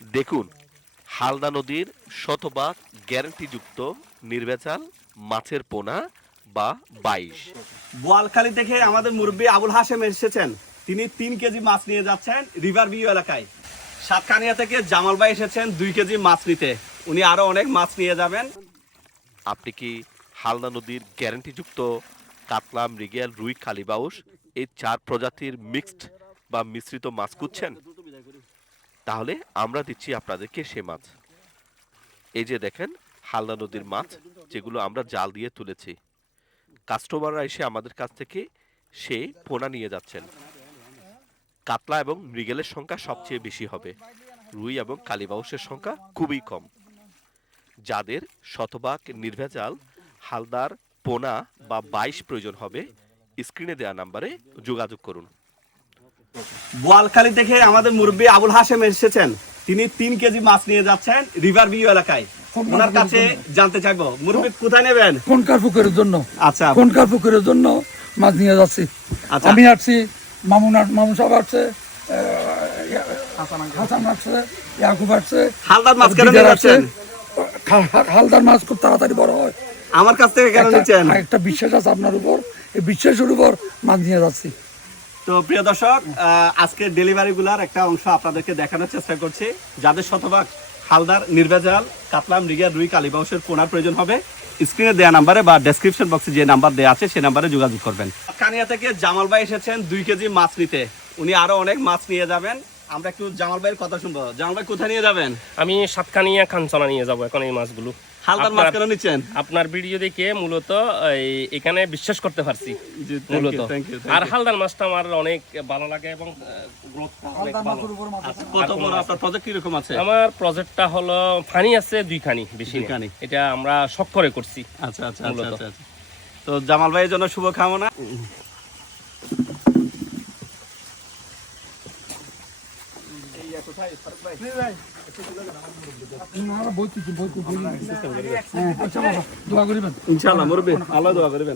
দেখুন হালদা নদীর শতভাগ গ্যারান্টিযুক্ত নির্ভেজাল মাছের পোনা বা বাইশ। বোয়ালখালী থেকে আমাদের মুরব্বী আবুল হাসেম এসেছেন। তিনি তিন কেজি মাছ নিয়ে যাচ্ছেন রিভার ভিউ এলাকায়। সাতকানিয়া থেকে জামাল ভাই এসেছেন দুই কেজি মাছ নিতে। উনি আরও অনেক মাছ নিয়ে যাবেন। আপনি কি হালদা নদীর গ্যারান্টিযুক্ত কাতলা মৃগেল রুই কালিবাউস এই চার প্রজাতির মিক্সড বা মিশ্রিত মাছ খুঁজছেন? তাহলে আমরা দিচ্ছি আপনাদেরকে সে মাছ। এই যে দেখেন, হালদা নদীর মাছ, যেগুলো আমরা জাল দিয়ে তুলেছি। কাস্টমাররা এসে আমাদের কাছ থেকে সে পোনা নিয়ে যাচ্ছেন। কাতলা এবং মৃগেলের সংখ্যা সবচেয়ে বেশি হবে। রুই এবং কালিবাউসের সংখ্যা খুবই কম। যাদের শতভাগ নির্ভেজাল হালদার পোনা বা বাইশ প্রয়োজন হবে, স্ক্রিনে দেওয়া নাম্বারে যোগাযোগ করুন। বোয়ালখালী থেকে আমাদের মুরব্বী আবুল হাসেম এসেছেন। তিনি তিন কেজি মাছ নিয়ে যাচ্ছেন রিভার ভিউ এলাকায়। ওনার কাছে জানতে চাইব। মুরব্বী কোথায় নেবেন? কোনকার পুকুরের জন্য? আচ্ছা। কোনকার পুকুরের জন্য মাছ নিয়ে যাচ্ছি? আচ্ছা। আমি আসছি মামুন মামুন সাহেব আসছে হাসান আসছে ইয়াকুব আসছে। হালদার মাছ কেন নিয়ে যাচ্ছেন? হা- হা- হালদার মাছ খুব তাড়াতাড়ি বড় হয়। আমার কাছ থেকে কেন একটা- নিচ্ছেন? একটা বিশ্বাস আছে আপনার উপর। এই বিশ্বাসের উপর মাছ নিয়ে যাচ্ছি। তো প্রিয় দর্শক আজকের ডেলিভারি গুলার একটা অংশ আপনাদেরকে দেখানোর চেষ্টা করছি। যাদের শতভাগ হালদার, নির্ভেজাল, কাতলাম, রিগিয়া রুই কালীবাউসের পোনার প্রয়োজন হবে স্ক্রিনে দেওয়া নাম্বারে বা ডেসক্রিপশন বক্সে যে নাম্বার দেওয়া আছে, সে নাম্বারে যোগাযোগ করবেন। কানিয়া থেকে জামাল ভাই এসেছেন দুই কেজি মাছ নিতে। উনি আরও অনেক মাছ নিয়ে যাবেন। আমরা একটু জামাল ভাইয়ের কথা শুনব। জামাল ভাই কোথায় নিয়ে যাবেন? আমি সাতকানিয়া খানচনা নিয়ে যাব এখন এই মাছগুলো। হালদার মাছ কেন নিচ্ছেন? আপনার ভিডিও দেখে মূলত এই- এখানে বিশ্বাস করতে পারছি মূলত। আর হালদার মাছটা আমার অনেক ভালো লাগে এবং আচ্ছা, কত বড় আপনার প্রজেক্ট কীরকম আছে? আমার প্রজেক্টটা হলো ফানি আছে দুই খানি বেশি না। দুইখানি। এটা আমরা শখ করে করছি আচ্ছা আচ্ছা আচ্ছা। আচ্ছা আচ্ছা। তো জামাল ভাইয়ের জন্য শুভ কামনা মরবে আল্লাহ দোয়া করবেন।